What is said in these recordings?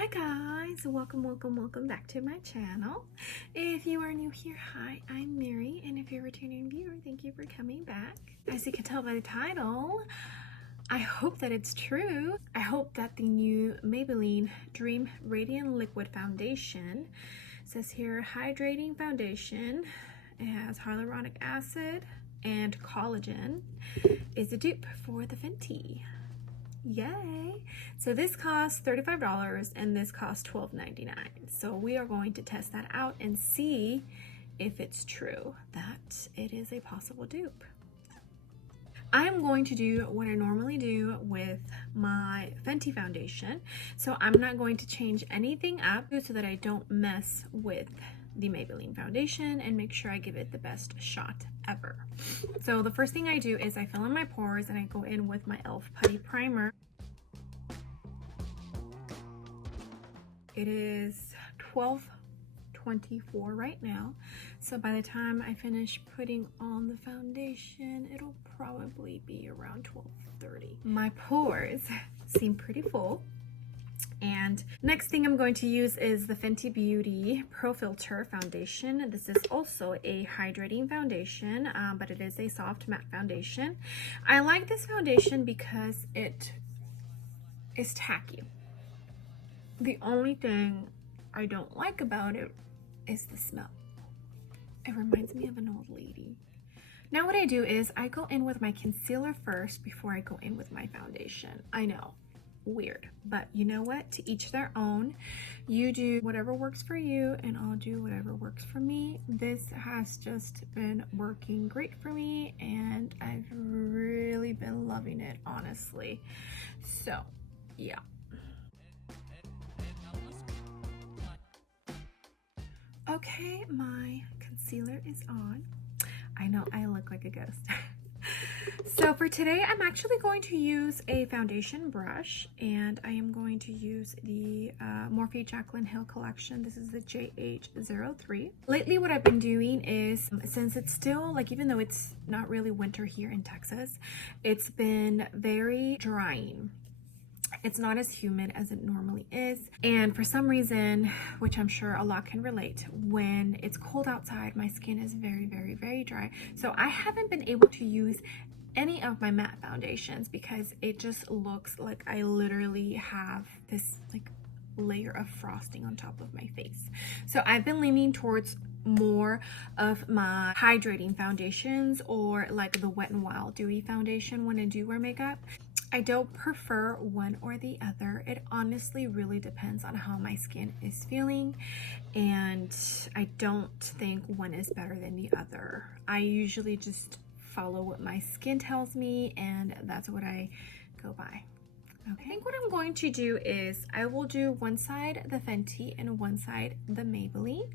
Hi guys, welcome back to my channel. If you are new here, hi, I'm Mary, and if you're a returning viewer, thank you for coming back. As you can tell by the title, I hope that it's true. I hope that the new Maybelline Dream Radiant Liquid Foundation says here hydrating foundation. It has hyaluronic acid and collagen, is a dupe for the Fenty. Yay! So this costs $35 and this costs $12.99. So we are going to test that out and see if it's true that it is a possible dupe. I am going to do what I normally do with my Fenty foundation. So I'm not going to change anything up so that I don't mess with the Maybelline foundation and make sure I give it the best shot ever. So the first thing I do is I fill in my pores and I go in with my e.l.f. Putty Primer. It is 12:24 right now, so by the time I finish putting on the foundation, it'll probably be around 12:30. My pores seem pretty full. And next thing I'm going to use is the Fenty Beauty Pro Filtr foundation. This is also a hydrating foundation, but it is a soft matte foundation. I like this foundation because it is tacky. The only thing I don't like about it is the smell. It reminds me of an old lady. Now what I do is I go in with my concealer first before I go in with my foundation. I know, weird, but you know what? To each their own. You do whatever works for you and I'll do whatever works for me. This has just been working great for me and I've really been loving it, honestly. So yeah. Okay, my concealer is on. I know I look like a ghost. So for today, I'm actually going to use a foundation brush and I am going to use the Morphe Jaclyn Hill collection. This is the JH03. Lately, what I've been doing is, since it's still, like, even though it's not really winter here in Texas, it's been very drying. It's not as humid as it normally is, and for some reason, which I'm sure a lot can relate, when it's cold outside my skin is very dry. So I haven't been able to use any of my matte foundations because it just looks like I literally have this like layer of frosting on top of my face. So I've been leaning towards more of my hydrating foundations, or like the Wet n Wild Dewy foundation when I do wear makeup. I don't prefer one or the other. It honestly really depends on how my skin is feeling, and I don't think one is better than the other. I usually just follow what my skin tells me, and that's what I go by. Okay. I think what I'm going to do is I will do one side the Fenty and one side the Maybelline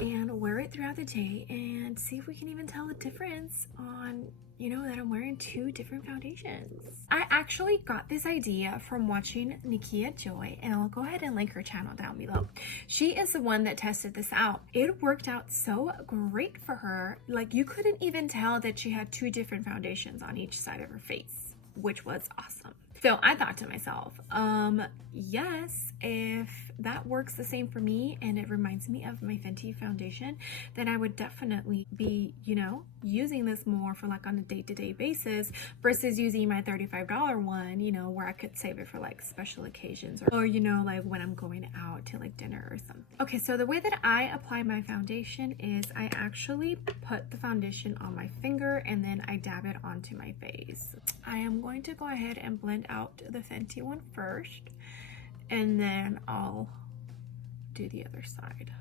and wear it throughout the day and see if we can even tell the difference on, you know, that I'm wearing two different foundations. I actually got this idea from watching Nikkia Joy, and I'll go ahead and link her channel down below. She is the one that tested this out. It worked out so great for her. Like, you couldn't even tell that she had two different foundations on each side of her face, which was awesome. So I thought to myself, yes, if that works the same for me and it reminds me of my Fenty foundation, then I would definitely be, you know, using this more for like on a day-to-day basis versus using my $35 one, you know, where I could save it for like special occasions or, you know, like when I'm going out to like dinner or something. Okay, so the way that I apply my foundation is I actually put the foundation on my finger and then I dab it onto my face. I am going to go ahead and blend out the Fenty one first, and then I'll do the other side.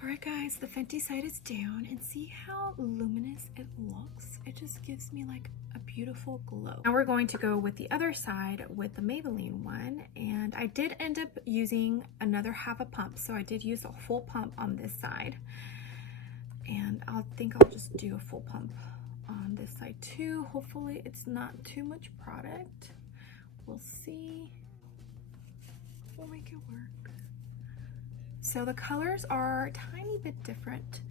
Alright guys, the Fenty side is down, and see how luminous it looks? It just gives me like a beautiful glow. Now we're going to go with the other side with the Maybelline one, and I did end up using another half a pump, so I did use a full pump on this side, and I think I'll just do a full pump on this side too. Hopefully it's not too much product. We'll see. We'll make it work. So the colors are a tiny bit different.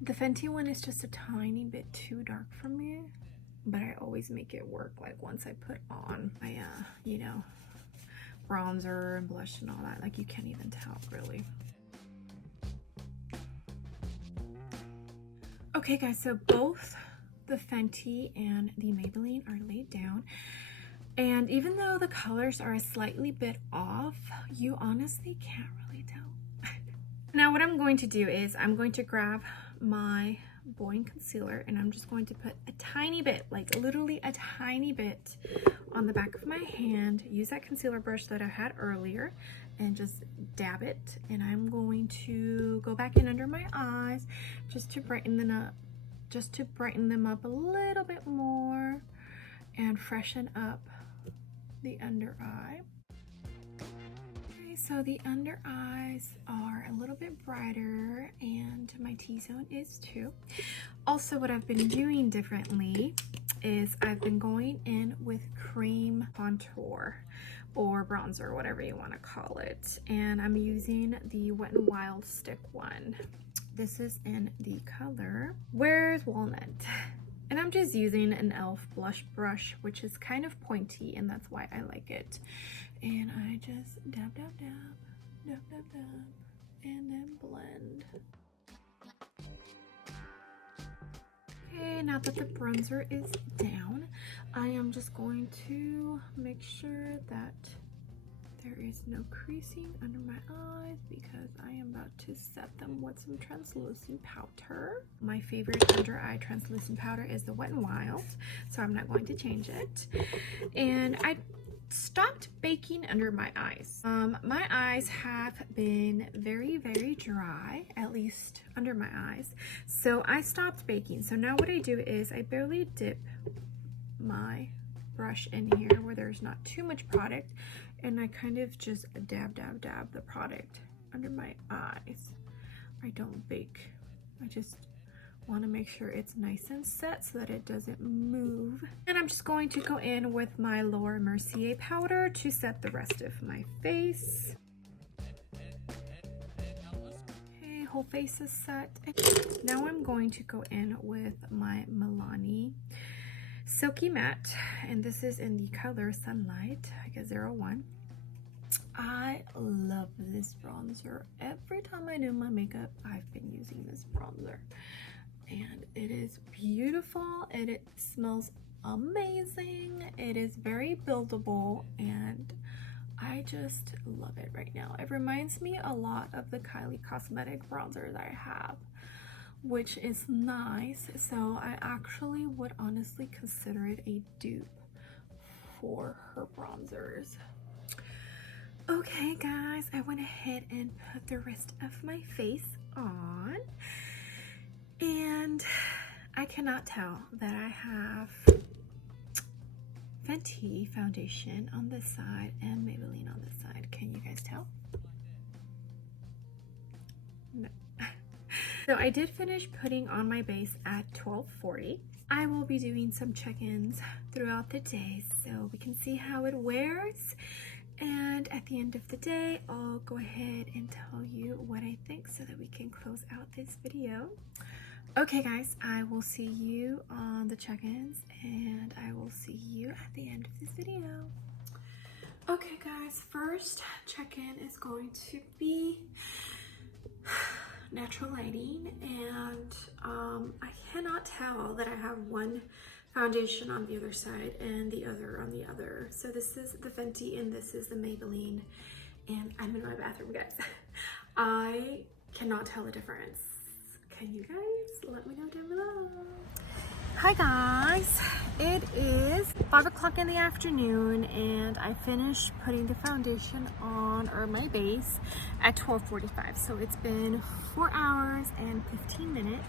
The Fenty one is just a tiny bit too dark for me, but I always make it work. Like once I put on my, you know, bronzer and blush and all that. Like, you can't even tell, really. Okay, guys, so both the Fenty and the Maybelline are laid down. And even though the colors are a slightly bit off, you honestly can't really tell. Now, what I'm going to do is I'm going to grab my Boyne concealer and I'm just going to put a tiny bit, like literally a tiny bit, on the back of my hand. Use that concealer brush that I had earlier and just dab it. And I'm going to go back in under my eyes just to brighten them up, a little bit more and freshen up the under eye. Okay, so the under eyes are a little bit brighter and my T-zone is too. Also, what I've been doing differently is I've been going in with cream contour or bronzer, whatever you want to call it, and I'm using the Wet n Wild stick one. This is in the color Where's Walnut, and I'm just using an e.l.f. blush brush, which is kind of pointy, and that's why I like it. And I just dab, dab, dab, dab, dab, dab, and then blend. Okay, now that the bronzer is down, I am just going to make sure that there is no creasing under my eyes because I am about to set them with some translucent powder. My favorite under eye translucent powder is the Wet n Wild, so I'm not going to change it. And I stopped baking under my eyes. My eyes have been very, very dry, at least under my eyes. So I stopped baking. So now what I do is I barely dip my brush in here where there's not too much product, and I kind of just dab, dab, dab the product under my eyes. I don't bake. I just want to make sure it's nice and set so that it doesn't move. And I'm just going to go in with my Laura Mercier powder to set the rest of my face. Okay, whole face is set. Now I'm going to go in with my Milani Silky Matte, and this is in the color Sunlight, I guess 01. I love this bronzer. Every time I do my makeup, I've been using this bronzer. And it is beautiful, it smells amazing, it is very buildable, and I just love it right now. It reminds me a lot of the Kylie Cosmetic bronzer that I have, which is nice. So I actually would honestly consider it a dupe for her bronzers. Okay guys, I went ahead and put the rest of my face on, and I cannot tell that I have Fenty foundation on this side and Maybelline on this side. Can you guys tell? No. So I did finish putting on my base at 12:40. I will be doing some check-ins throughout the day so we can see how it wears. And at the end of the day, I'll go ahead and tell you what I think so that we can close out this video. Okay guys, I will see you on the check-ins and I will see you at the end of this video. Okay guys, first check-in is going to be natural lighting, and I cannot tell that I have one foundation on the other side and the other on the other. So this is the Fenty and this is the Maybelline, and I'm in my bathroom guys. I cannot tell the difference. Can you guys let me know down below? Hi guys, it is 5 o'clock in the afternoon and I finished putting the foundation on, or my base, at 12:45. So it's been 4 hours and 15 minutes,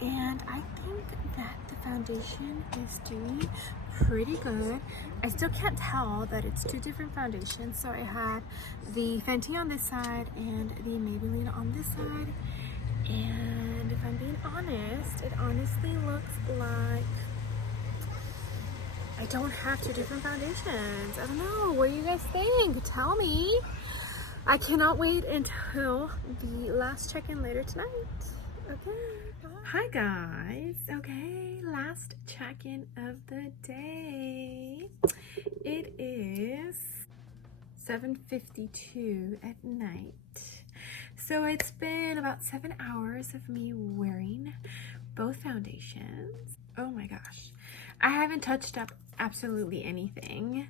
and I think that the foundation is doing pretty good. I still can't tell that it's two different foundations. So I have the Fenty on this side and the Maybelline on this side. And if I'm being honest, it honestly looks like I don't have two different foundations. I don't know. What do you guys think? Tell me. I cannot wait until the last check-in later tonight. Okay. Bye. Hi guys. Okay, last check-in of the day. It is 7:52 at night. So it's been about 7 hours of me wearing both foundations. Oh my gosh. I haven't touched up absolutely anything,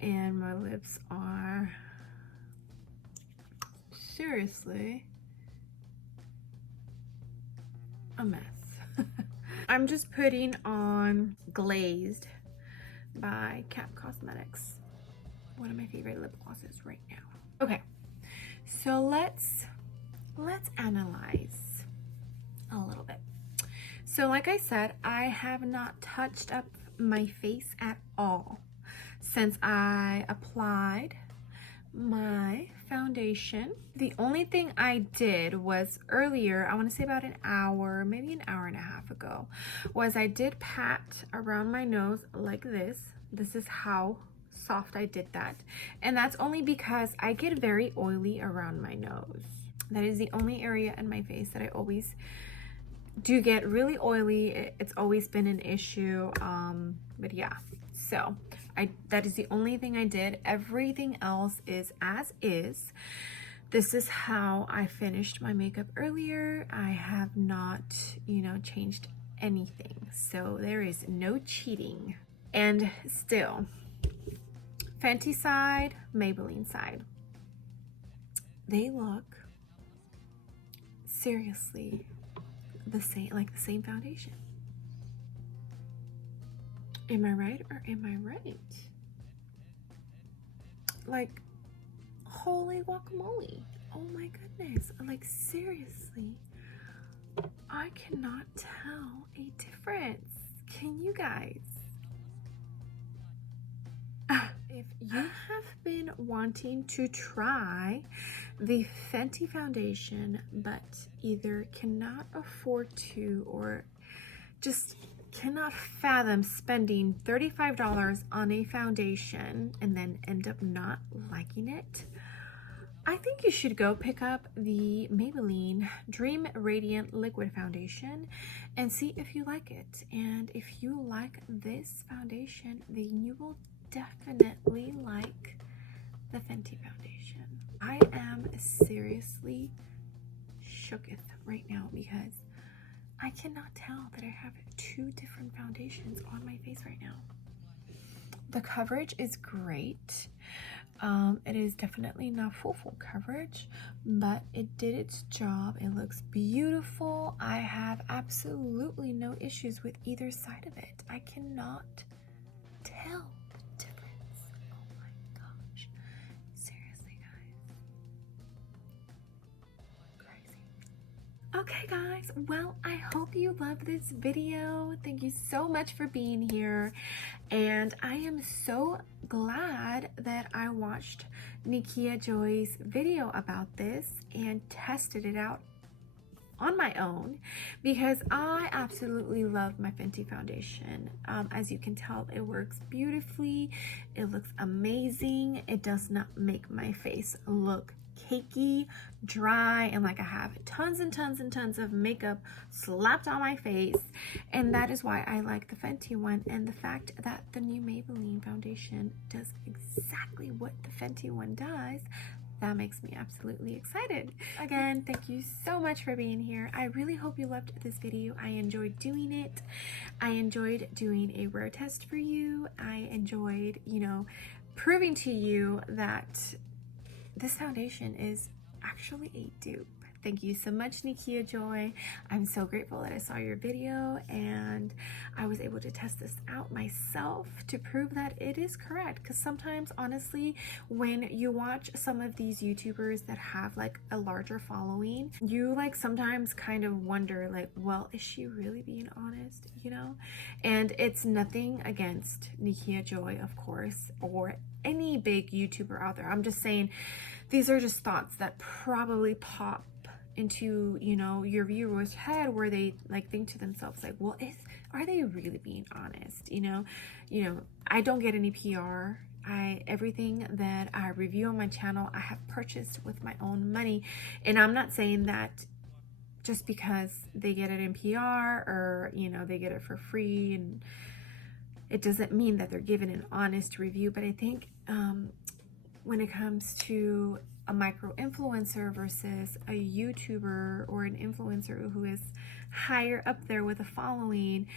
and my lips are seriously a mess. I'm just putting on Glazed by Cap Cosmetics, one of my favorite lip glosses right now. Okay, so let's analyze a little bit. So like I said, I have not touched up my face at all since I applied my foundation. The only thing I did was earlier, I want to say about an hour, maybe an hour and a half ago, was I did pat around my nose like this. This is how soft I did that. And that's only because I get very oily around my nose. That is the only area in my face that I always do get really oily. It's always been an issue. But yeah, so that is the only thing I did. Everything else is as is. This is how I finished my makeup earlier. I have not, changed anything. So there is no cheating. And still, Fenty side, Maybelline side, they look seriously the same, like the same foundation. Am I right or am I right? Like, holy guacamole. Oh my goodness. Like, seriously, I cannot tell a difference. Can you guys? If you have been wanting to try the Fenty foundation but either cannot afford to or just cannot fathom spending $35 on a foundation and then end up not liking it, I think you should go pick up the Maybelline Dream Radiant Liquid Foundation and see if you like it. And if you like this foundation, then you will definitely like the Fenty foundation. I am seriously shooketh right now because I cannot tell that I have two different foundations on my face right now. The coverage is great. It is definitely not full coverage, but it did its job. It looks beautiful. I have absolutely no issues with either side of it. I cannot tell the difference. Oh my gosh. Seriously, guys. Crazy. Okay, guys. Well, I hope you love this video. Thank you so much for being here. And I am so glad that I watched Nikkia Joy's video about this and tested it out on my own because I absolutely love my Fenty foundation. As you can tell, it works beautifully. It looks amazing. It does not make my face look cakey, dry, and like I have tons and tons and tons of makeup slapped on my face. And that is why I like the Fenty one. And the fact that the new Maybelline foundation does exactly what the Fenty one does, that makes me absolutely excited. Again, thank you so much for being here. I really hope you loved this video. I enjoyed doing it. I enjoyed doing a wear test for you. I enjoyed, proving to you that this foundation is actually a dupe. Thank you so much, Nikkia Joy. I'm so grateful that I saw your video and I was able to test this out myself to prove that it is correct. Because sometimes, honestly, when you watch some of these YouTubers that have like a larger following, you like sometimes kind of wonder like, well, is she really being honest, And it's nothing against Nikkia Joy, of course, or any big YouTuber out there. I'm just saying these are just thoughts that probably pop into your viewer's head where they like think to themselves like, well, are they really being honest? I don't get any PR. Everything that I review on my channel, I have purchased with my own money. And I'm not saying that just because they get it in PR or they get it for free, and it doesn't mean that they're giving an honest review. But I think when it comes to a micro influencer versus a YouTuber or an influencer who is higher up there with a following,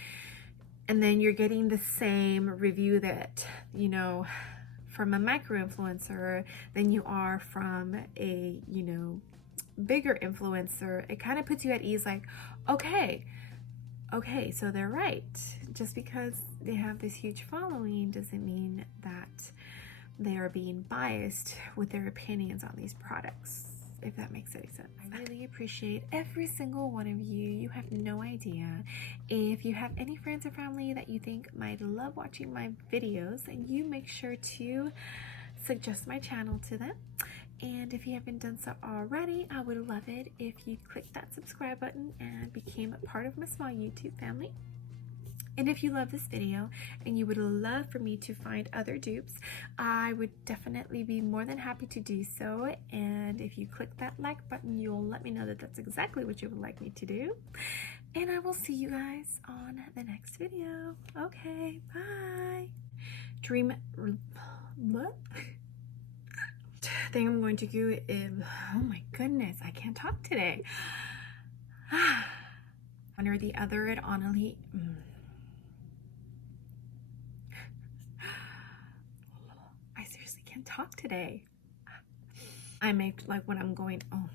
and then you're getting the same review that, you know, from a micro influencer than you are from a, you know, bigger influencer, it kind of puts you at ease, like, okay, so they're right. Just because they have this huge following doesn't mean that they are being biased with their opinions on these products, if that makes any sense. I really appreciate every single one of you. You have no idea. If you have any friends or family that you think might love watching my videos, and you make sure to suggest my channel to them. And if you haven't done so already, I would love it if you clicked that subscribe button and became a part of my small YouTube family. And if you love this video and you would love for me to find other dupes, I would definitely be more than happy to do so. And if you click that like button, you'll let me know that that's exactly what you would like me to do. And I will see you guys on the next video. Okay, bye. What? Thing I'm going to do is, oh my goodness, I can't talk today. One or the other, it honestly. I seriously can't talk today. I make like when I'm going, oh.